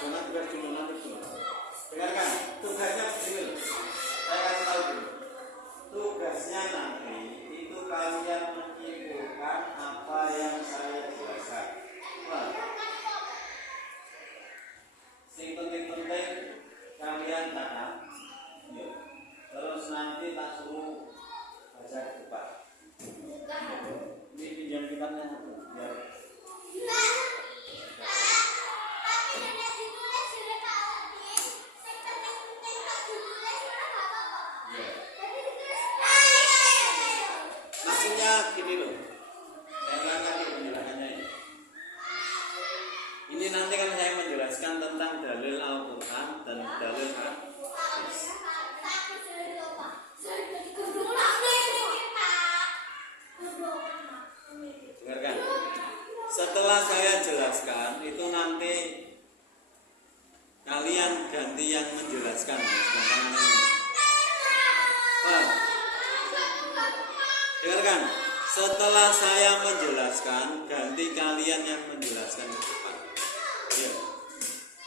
Jangan tugas dulu, nanti dulu. Dengarkan, tugasnya begini loh. Saya kasih tahu dulu. Tugasnya nanti itu kalian menyimpulkan apa yang saya jelaskan. Wah. Sing penting-penting kalian tanam. Yuk. Terus nanti tak suruh baca ke depan. Ini pinjam kitabnya biar. Maksudnya gini loh. Saya lagi penjelasannya ini. Ini nanti kan saya menjelaskan tentang dalil Al-Quran dan dalil hadis. Dengarkan. Setelah saya jelaskan itu nanti kalian ganti yang menjelaskan. Dengarkan. Setelah saya menjelaskan, ganti kalian yang menjelaskan ke depan. Ya.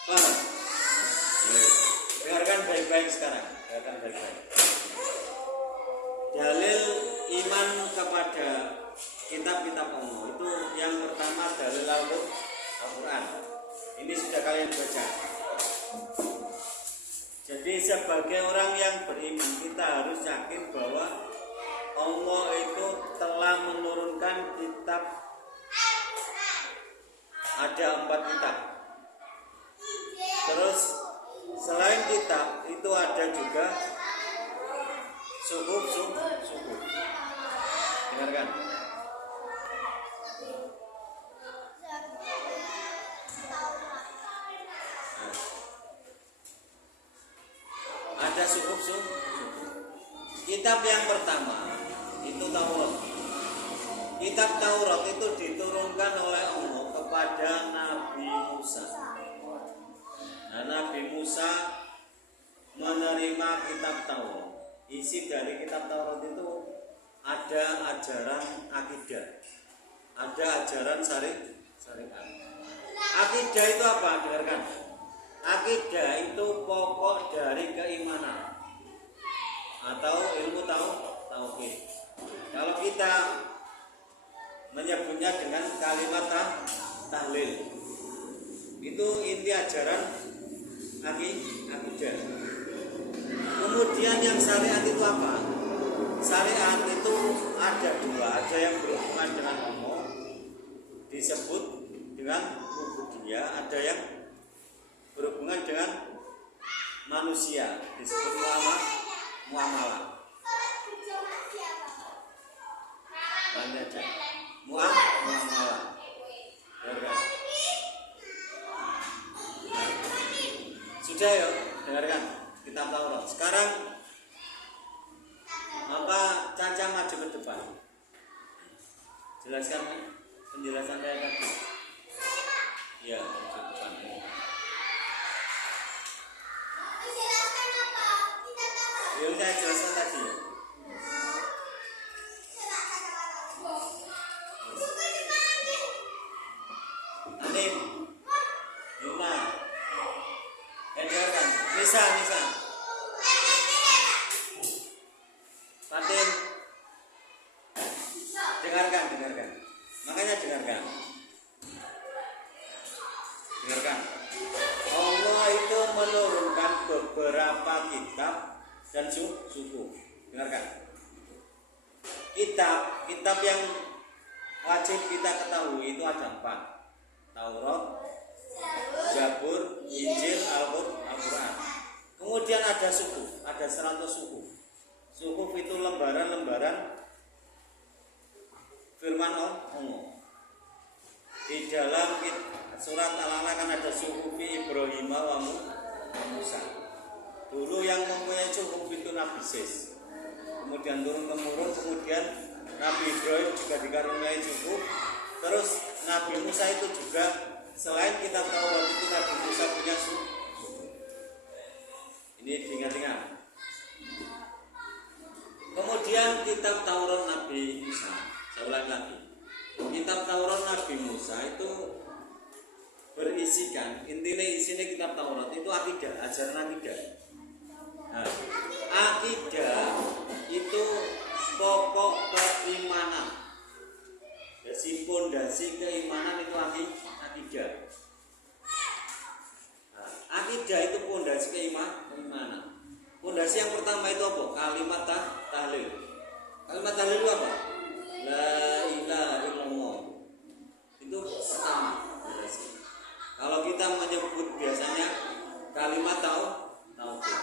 Paham? Dengarkan baik-baik sekarang. Dengarkan baik-baik. Dalil iman kepada kitab-kitab Allah itu yang pertama dalil Al-Quran. Ini sudah kalian baca. Jadi sebagai orang yang beriman kita harus yakin bahwa Allah itu telah menurunkan kitab. Ada 4 kitab. Terus selain kitab itu ada juga suhuf. Dengarkan. Ada suhuf. Kitab yang pertama itu Taurat. Kitab Taurat itu diturunkan oleh Allah kepada Nabi Musa. Nah, Nabi Musa menerima kitab Taurat. Isi dari kitab Taurat itu ada ajaran akidah, ada ajaran syariat. Akidah itu apa? Dengarkan. Akidah itu pokok dari keimanan atau ilmu tauhid. Kalau kita menyebutnya dengan kalimat tahlil, itu inti ajaran akidah. Kemudian yang syariat itu apa? Syariat itu ada 2, ada yang berhubungan dengan Allah disebut dengan ubudiyah, ada yang berhubungan dengan manusia disebut muamalah. Muamalah. Sudah ya, dengarkan kitab Taurat. Sekarang apa Caca maju ke depan. Jelaskan penjelasan saya tadi. Ya, maju ke depan. Yang saya jelaskan tadi. Anim, Yuna, dengarkan. Nisa. Fatin, dengarkan. Makanya dengarkan. Allah itu menurunkan beberapa kitab dan suku. Dengarkan. Kitab yang wajib kita ketahui itu ada 4. Taurat, Zabur, Injil, Al-Quran. Kemudian ada suku, ada 100 suku. Suku itu lembaran-lembaran firman Allah. Di dalam surat Al-Alaq kan ada suhuf Ibrahim wa Musa. Dulu yang mempunyai suhuf itu Nabi Sis. Kemudian turun-temurun, kemudian Nabi Ibrahim juga dikaruniai suhuf. Terus Nabi Musa itu juga selain kitab Taurat itu Nabi Musa punya suhuf. Ini diingat-ingat. Kemudian kitab Taurat Nabi Musa, saya ulangi lagi. Kitab Taurat Nabi Musa itu berisikan, intinya isinya kitab Taurat itu akidah, ajaran akidah. Nah, akidah itu pokok keimanan. Jadi pondasi keimanan itu akidah. Nah, akidah itu pondasi keimanan. Pondasi yang pertama itu apa? Kalimat tahlil. Kalimat tahlil itu apa? La ilaha illallah. Itu pertama pondasi. Kalau kita menyebut biasanya kalimat tauhid.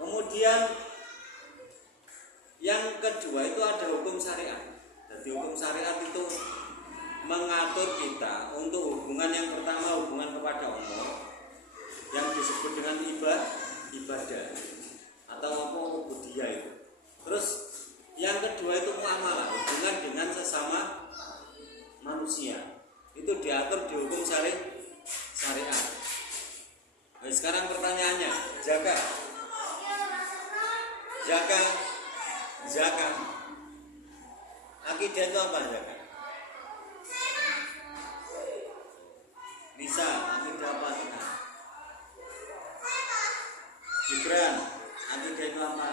Kemudian yang kedua itu ada hukum syariat. Jadi hukum syariat itu mengatur kita untuk hubungan yang pertama, hubungan kepada Allah yang disebut dengan ibadah atau apa ubudiyah itu. Terus yang kedua itu muamalah, hubungan dengan sesama manusia. Itu diatur di hukum syariat. Nah, sekarang pertanyaannya, zakat. Akidah itu apa zakat? Bisa, akidah apa? Gibran, akidah itu apa?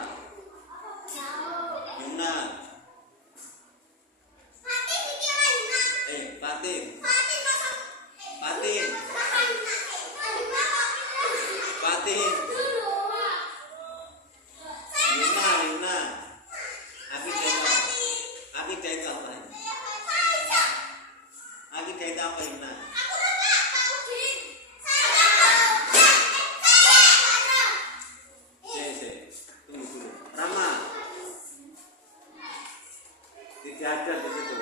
Yumna. Fatin. Yumna. Akidah itu apa? Akidah itu apa Yumna? Tunggu dulu. Rama. Tidak ada di situ.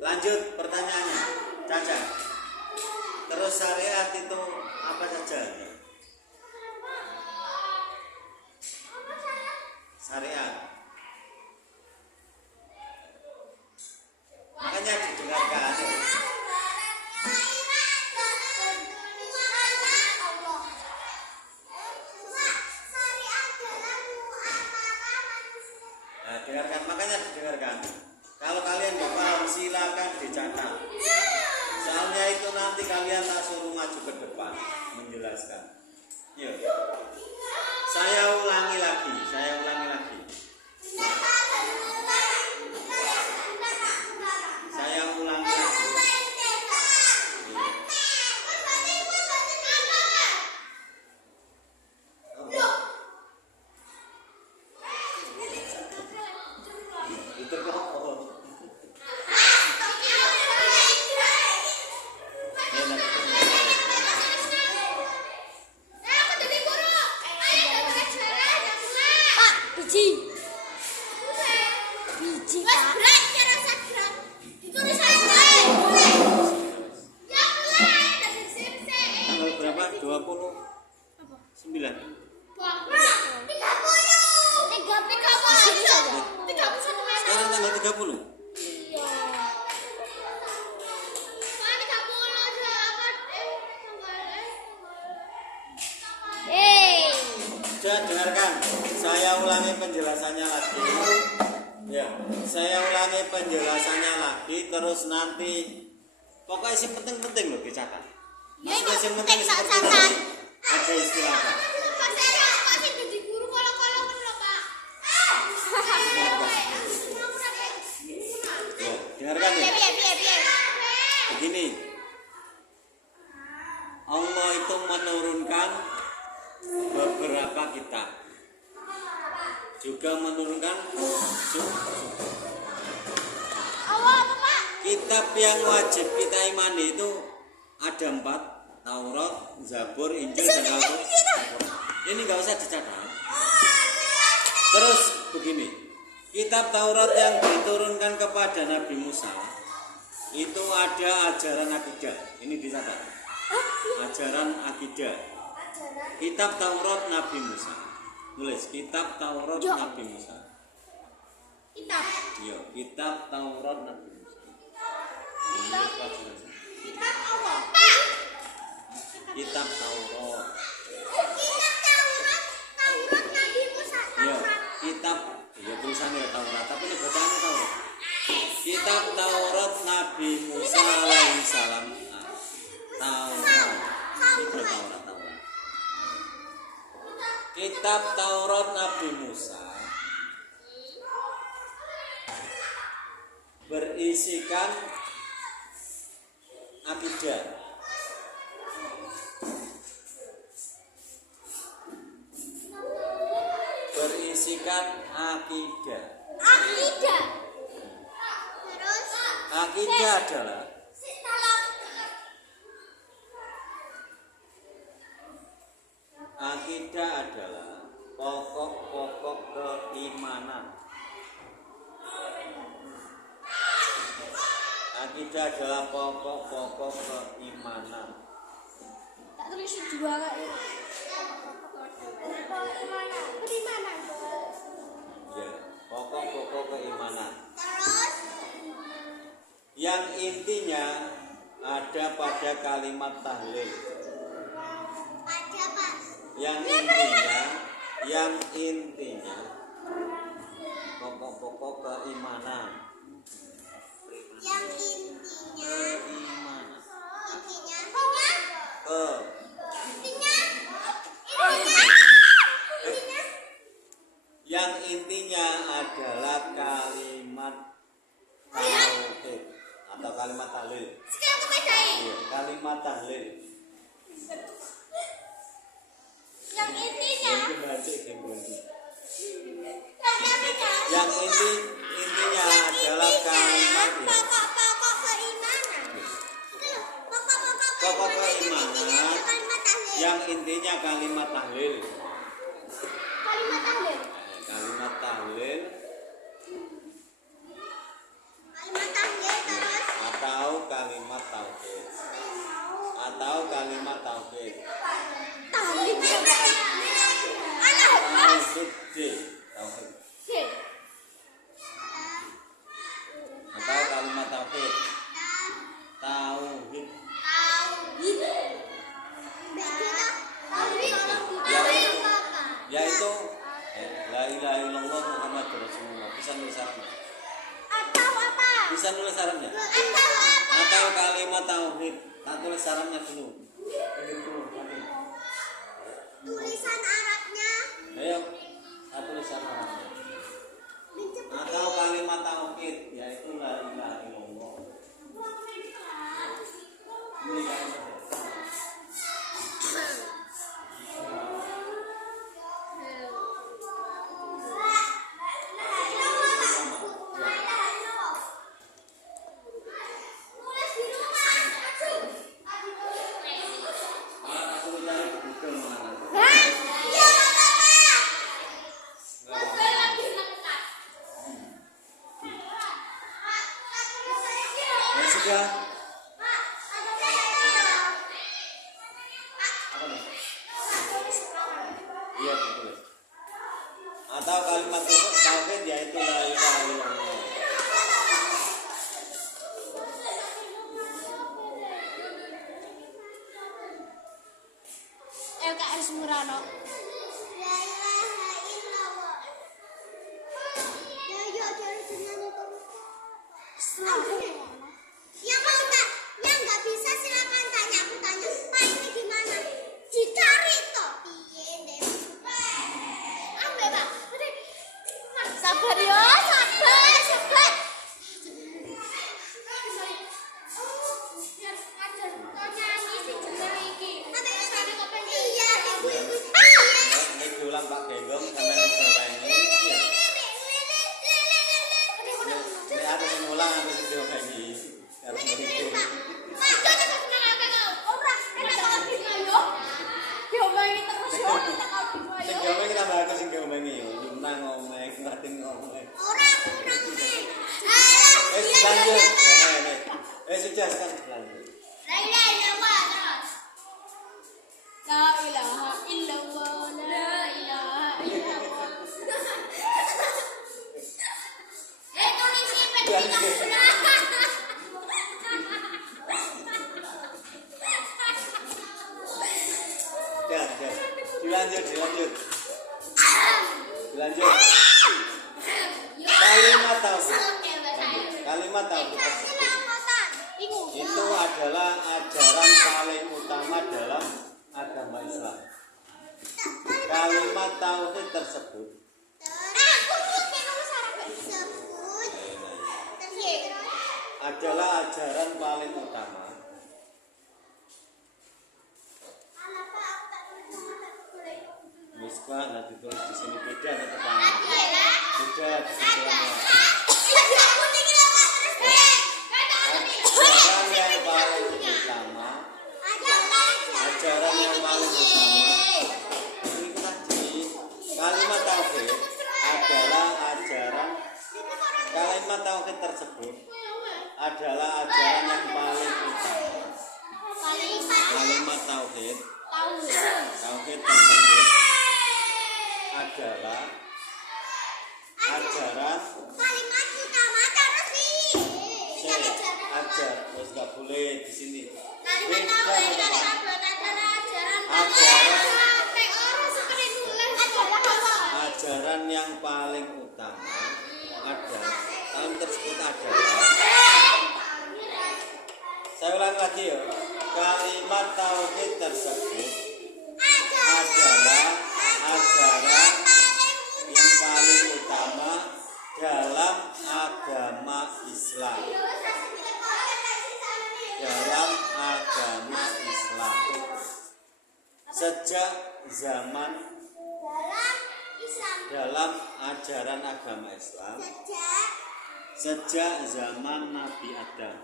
Lanjut pertanyaannya, Caca. Terus syariat itu apa saja? Syariat. Makanya didengarkan. Nah, dengarkan, makanya didengarkan. Kalau kalian nggak paham silakan dicatat. Soalnya itu nanti kalian tak suruh maju ke depan menjelaskan. Yuk. Saya ulangi lagi. Itu kok. Biji Pak. Tanggal berapa? 29. Sekarang tanggal 30. Dengarkan, saya ulangi penjelasannya lagi. Ya, saya ulangi penjelasannya lagi, terus nanti pokoknya sih penting-penting loh dicatat. Maksudnya sih penting seperti tadi ada istilah apa? Ya, dengarkan ya. Begini, Allah itu menurunkan beberapa kitab, juga menurunkan kitab yang wajib kita imani itu ada 4: Taurat, Zabur, Injil, dan Al-Quran. Ini nggak usah dicatat. Terus begini, kitab Taurat yang diturunkan kepada Nabi Musa itu ada ajaran akidah. Ini dicatat. Ajaran akidah. Kitab Taurat Nabi Musa. Nulis kitab Taurat Nabi Musa. Kitab. Iya, kitab Taurat Nabi Musa. Kitab apa? Kitab Taurat. Kitab Taurat. Taurat Nabi Musa. Iya, kitab. Iya tulisannya Taurat, tapi ini bacaannya Taurat. Kitab Taurat Nabi Musa alaihi salam. Taurat. Itu Taurat. Kitab Taurat Nabi Musa berisikan akidah. Berisikan akidah. Akidah. Terus Akidah adalah pokok-pokok keimanan. Akidah adalah pokok-pokok keimanan. tak tulis dua kali. Keimanan. Ya, pokok-pokok keimanan. Terus Yang intinya ada pada kalimat tahlil. ada Pak. Yang intinya pokok-pokok keimanan. Yang intinya Keimanan. intinya Yang intinya adalah kalimat tauhid atau kalimat tahlil. sekarang kepedain. Iya, kalimat tahlil. Yang intinya Yang intinya adalah kalimat pokok keimanan. Pokok keimanan. Kalimat tahlil. Yang intinya kalimat tahlil. Kalimat tahlil. Kalimat tahlil Kalimat tahlil terus atau kalimat tauhid. Atau kalimat tauhid. tahlil. Anak mas. Tauhid. Tauhid. Oke. Atau kalimat tauhid. Tauhid. Yaitu la ilaha illallah Muhammadur Rasulullah. Bisa nulis Arabnya? Atau apa? Bisa nulis Arabnya? Atau apa? Atau kalimat tauhid. Tak tulis Arabnya dulu. Ini dulu. Tulisan Arabnya. Ayo, tak tulis Arabnya. Atau kalimat tauhid, yaitu la ilaha illallah. Ini kalimat. Sudah. Apa nih? Iya ditulis. Atau kalimat tauhid yaitu la ilaha illallah. LKS Murano. La ilaha illallah. Ya ya dari dengan itu. Yang mau tak, yang nggak bisa silakan tanya. Aku tanya, Pak ini gimana? Dicari toh. Iya deh. Ambil Pak. Sabar ya, sabar. Iya, ibu-ibu. Ini diulang Pak Genggong sampai selesai ini. Ini ada yang ulang habis itu lagi. Harus begitu. Sing gawe kita bahas sing gawe iki yo. Nyunang ngomong, ngatin ngomong. Lanjut. Sudah kan lanjut. La ilaha illallah. La ilaha illallah. Dilanjut. Kalimat tauhid. Kalimat tauhid tersebut itu adalah ajaran paling utama dalam agama Islam. Kalimat tauhid tersebut adalah ajaran paling utama Miska, nah ditulis di sini beda nih teman. Beda di sebelahnya. Ajaran yang paling utama. Ajaran yang paling utama. Ini tadi kalimat tauhid adalah ajaran. Kalimat tauhid tersebut adalah ajaran yang paling utama. Kalimat tauhid tersebut adalah ajaran kalimat utama terus nih. ajar terus nggak boleh di sini. Kalimat tauhid adalah ajaran yang paling utama adalah dalam tersebut adalah. Saya ulang lagi ya. Kalimat tauhid tersebut adalah ajaran yang paling utama dalam agama Islam. Dalam agama Islam. Sejak zaman dalam ajaran agama Islam. Sejak zaman Nabi Adam.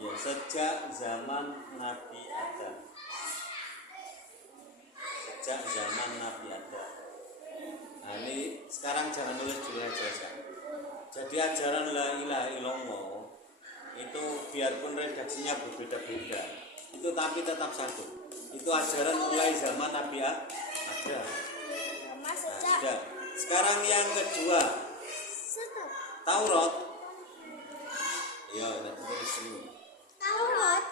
Ya, sejak zaman Nabi Adam. Sejak zaman Nabi Adam. Nah, ini sekarang jangan nulis dulu aja. Jadi ajaran la ilaha illallah itu biarpun redaksinya berbeda-beda, itu tapi tetap satu. Itu ajaran mulai zaman Nabi Adam. Ada. Sekarang yang kedua, Taurat. Ya, udah tulis dulu. Taurat.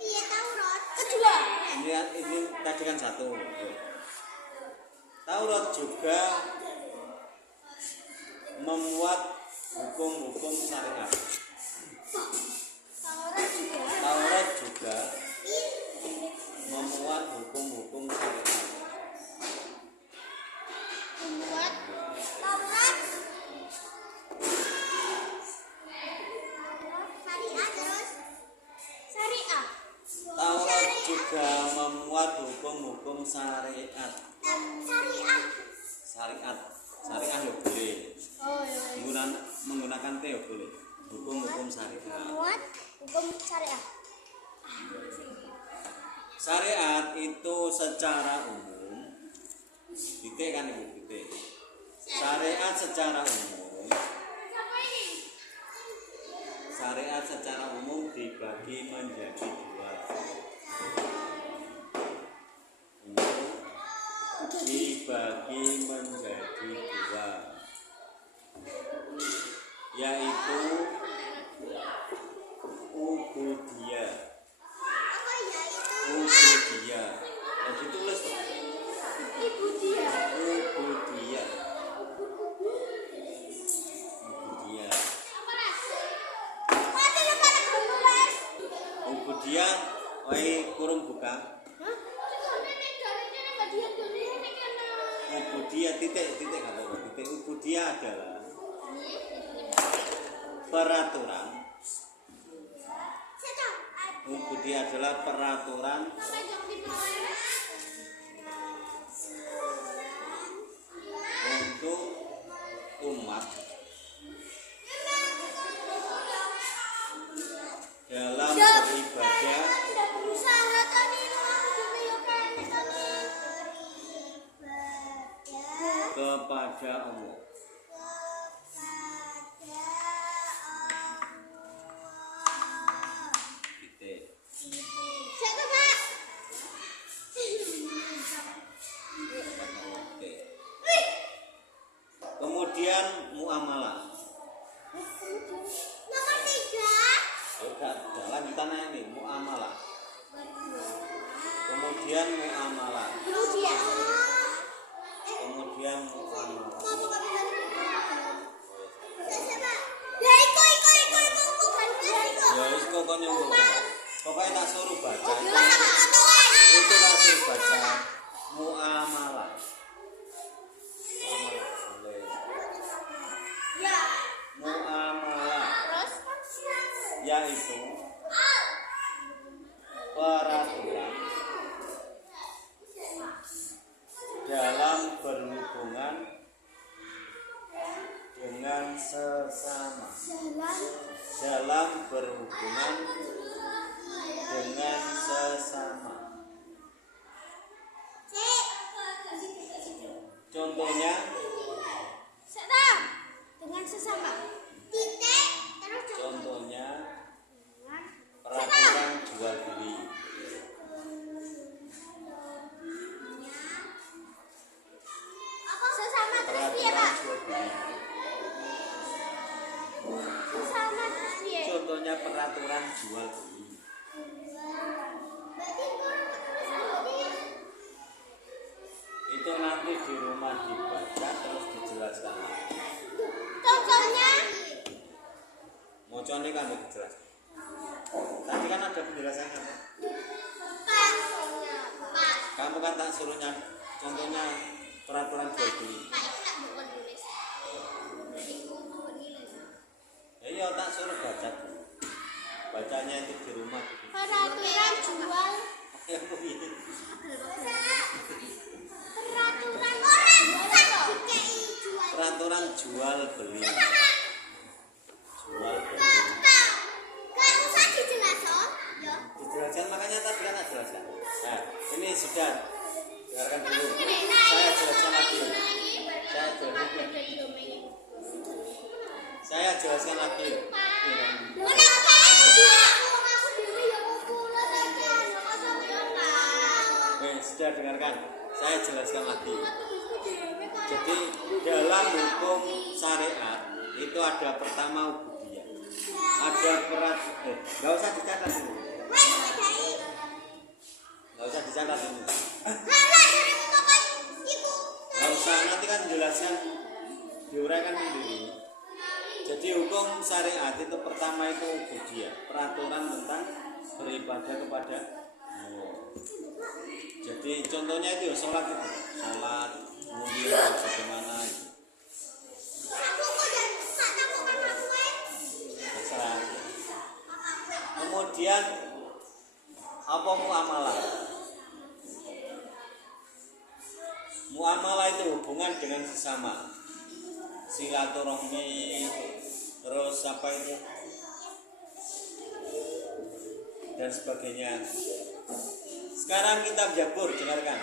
Iya, Taurat. Kedua. Ini tadi kan satu. Taurat juga memuat hukum-hukum syariat. Taurat juga memuat hukum-hukum syariat. Membuat Taurat. Syariat terus. Syariat. Taurat juga memuat hukum-hukum syariat. Syariat ya boleh. Oh iya. Menggunakan T ya boleh. Hukum-hukum syariat. Membuat hukum syariat. Syariat itu secara umum, titik kan ibu titik. Syariat secara umum. Syariat secara umum dibagi menjadi dua. Dibagi menjadi dua, yaitu ubudiyah. Ubudiyah. Nah, ditulis Pak. Ubudiyah. Ubudiyah. Ubudiyah, kurung buka. Ubudiyah titik kata titik. Ubudiyah adalah peraturan. Ubudiyah adalah peraturan untuk umat dalam beribadah kepada Allah. Kemudian muamalah. kemudian muamalah. Kemudian muamalah. Ya wis kok nyambung. Pokoknya tak suruh baca. Itu tak suruh baca muamalah. Muamalah yaitu peraturan dalam berhubungan dengan sesama. Dalam berhubungan dengan sesama. Contohnya dengan sesama. Contohnya peraturan jual beli. Sesama terus piye, Peraturan Pak? jual beli. Sesama terus piye? Contohnya peraturan jual beli. Itu nanti di rumah dibaca terus dijelaskan. Contohnya Mocone kan dijelaskan. Tadi kan ada penjelasannya. Pak. Kamu kan tak suruhnya contohnya peraturan jual beli. Pak, itu tak bukan tulis. Ya iya tak suruh baca. Bacanya itu di rumah. Peraturan jual. Ya begini. Peraturan orang jual. Peraturan jual beli. Jual beli. Gak usah dijelaskan. Ya. Dijelaskan makanya tadi kan ada jelaskan. Nah, ini sudah. Dengarkan dulu. Saya jelaskan lagi. Saya jelaskan lagi. Sudah dengarkan. Saya jelaskan lagi. Jadi dalam hukum syariat itu ada pertama ubudiyah. Ada peraturan. Gak usah dicatat dulu. Gak usah dicatat dulu. Gak usah, nanti kan jelaskan diuraikan sendiri. Jadi hukum syariat itu pertama itu ubudiyah, peraturan tentang beribadah kepada Allah. Jadi contohnya itu ya sholat itu, sholat, kemudian bagaimana itu. Terserah. Kemudian apa muamalah? Muamalah itu hubungan dengan sesama, silaturahmi, terus apa itu dan sebagainya. Sekarang kitab Jabur, dengarkan.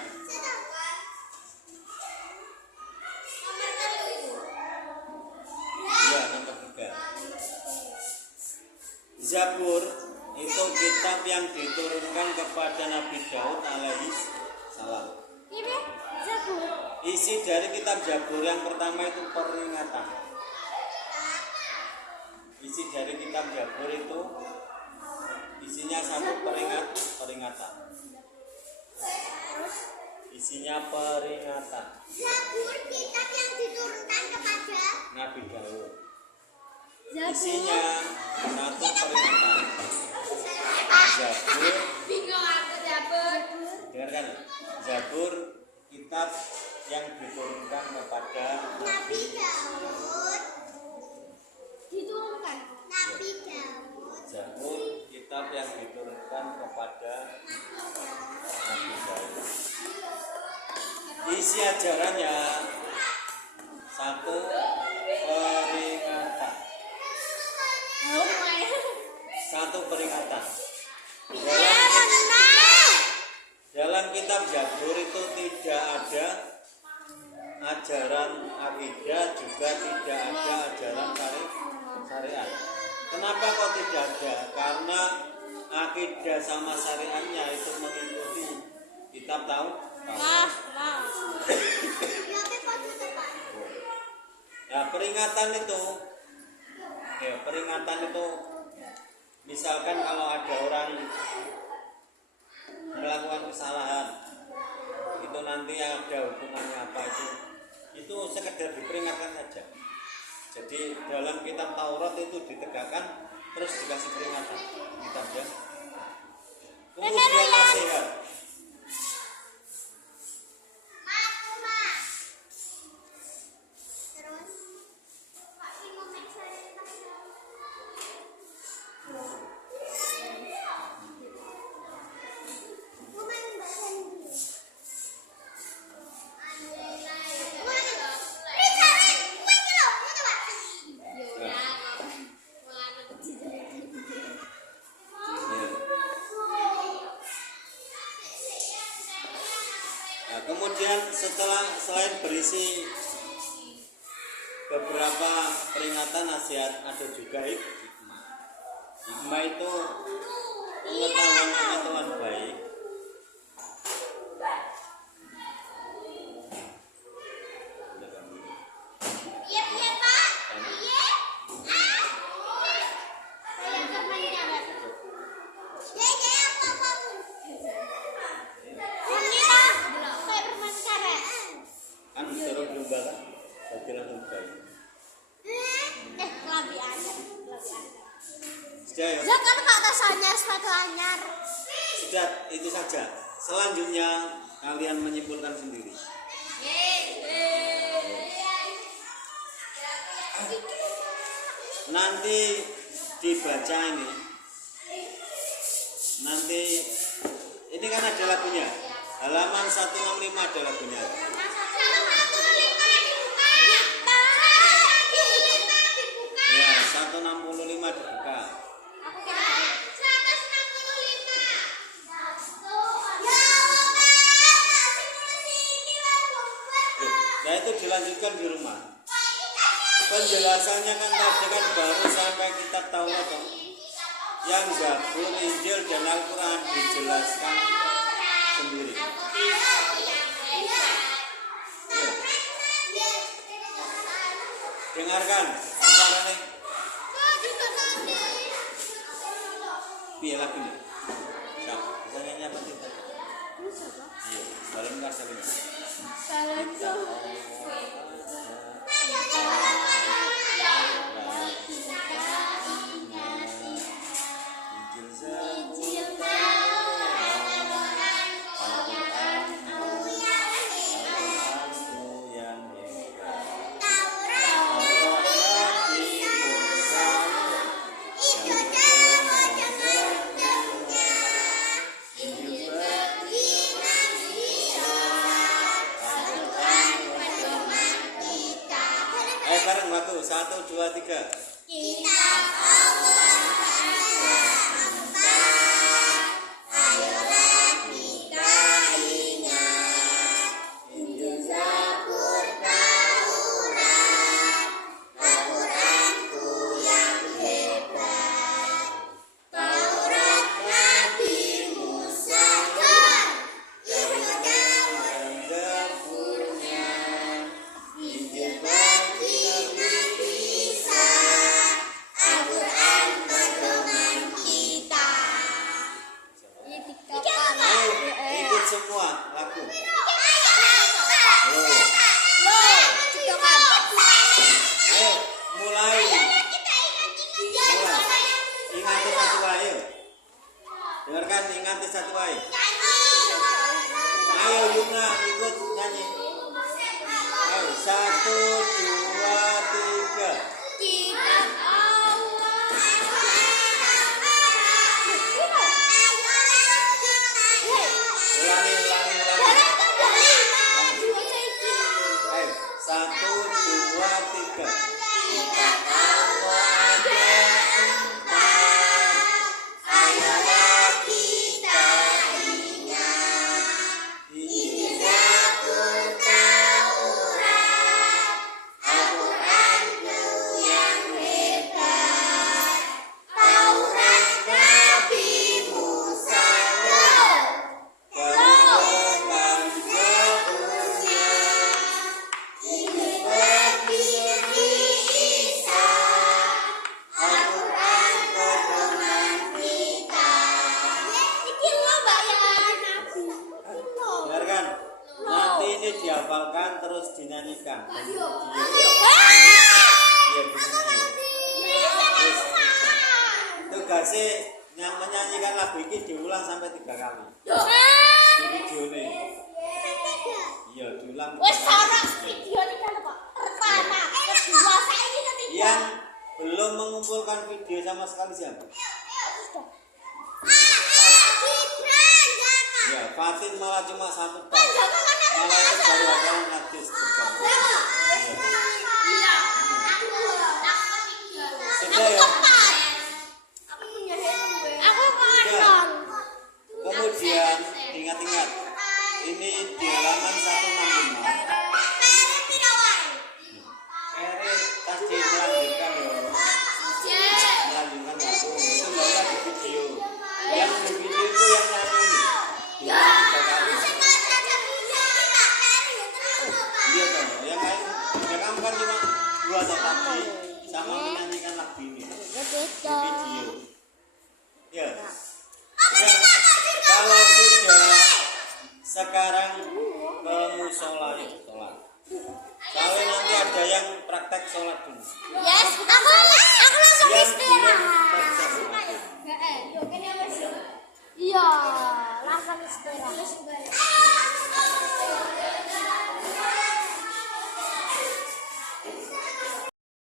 Ya, nomor 3. Zabur itu kitab yang diturunkan kepada Nabi Daud alaihi salam. Ini Zabur. Isi dari kitab Jabur yang pertama itu peringatan. Isi dari kitab Jabur itu isinya satu peringatan. Isinya peringatan. Zabur kitab yang diturunkan kepada Nabi Daud. Zabur. Isinya satu peringatan. Zabur, Bingung aku Zabur. dengarkan. Zabur kitab yang diturunkan kepada Nabi Daud. Diturunkan. Nabi Daud. Zabur kitab yang diturunkan kepada Nabi Daud. Isi ajarannya satu peringatan. Oh my. Satu peringatan. Dalam Dalam kitab Jabur itu tidak ada ajaran akidah, juga tidak ada ajaran syariat. Kenapa kok tidak ada? Karena akidah sama syariatnya itu mengikuti kitab tahu? Nah, peringatan itu misalkan kalau ada orang melakukan kesalahan, itu nanti ada hukumannya apa itu sekedar diperingatkan saja. Jadi dalam kitab Taurat itu ditegakkan terus dikasih peringatan kitab ya. Kemudian nasihat. Kemudian selain berisi beberapa peringatan nasihat ada juga hikmah. Hikmah itu pengetahuan baik. Sudah itu saja. Selanjutnya kalian menyimpulkan sendiri. Nanti dibaca ini. Nanti ini kan ada lagunya. Halaman 165 ada lagunya. Ya, 165 dibuka. Nah itu dilanjutkan di rumah. Penjelasannya kan tadi kan baru sampai kitab Taurat. Yang Zabur, Injil dan Al-Quran dijelaskan sendiri. Ya. Dengarkan antara nih. Biar lagi nih. Siapa? Bisa nyanyi apa kita? Iya, dalam nggak saling. Bareng waktu 1, 2, 3. Kitab Allah ayolah kita ingat Injil, Zabur, Taurat, Al-Quranku yang hebat. Taurat Nabi Musa dan Yehuda Zaburnya, Injil semua lagu. Ayo mulai. Ingati satu ayo. Dengarkan ingati satu ayo. Ayo Yuna ikut nyanyi. Ayo 1, 2, 3. Kitab Zaburnya, dihafalkan terus dinyanyikan. Iya, Terus tugasnya yang menyanyikan lagu ini diulang sampai 3 kali. Di video ini. Iya, diulang. Wes sarang video ini kan Pak. Pertama, kedua, saya ini ketiga. Yang belum mengumpulkan video sama sekali siapa? Ya, Fatin malah cuma 1 tok. Malah itu baru hafalan hadis bersama. Iya. Sudah ya. Aku Sudah. Kemudian ingat-ingat, ini di halaman 165. Tadi melanjutkan ya. Melanjutkan satu. Itu nggak di video. Yang di video itu yang nyanyi ini. Diulang 3 kali. Iya toh, yang lain ya kamu kan cuma 2 atau tadi sama menyanyikan lagu ini di video. Ya. Ya. Kalau sudah sekarang ke musola ya, sholat. Kalau nanti ada yang praktek sholat dulu. Yes, aku langsung Yang belum istirahat. praktek sholat. Iya, langsung istirahat.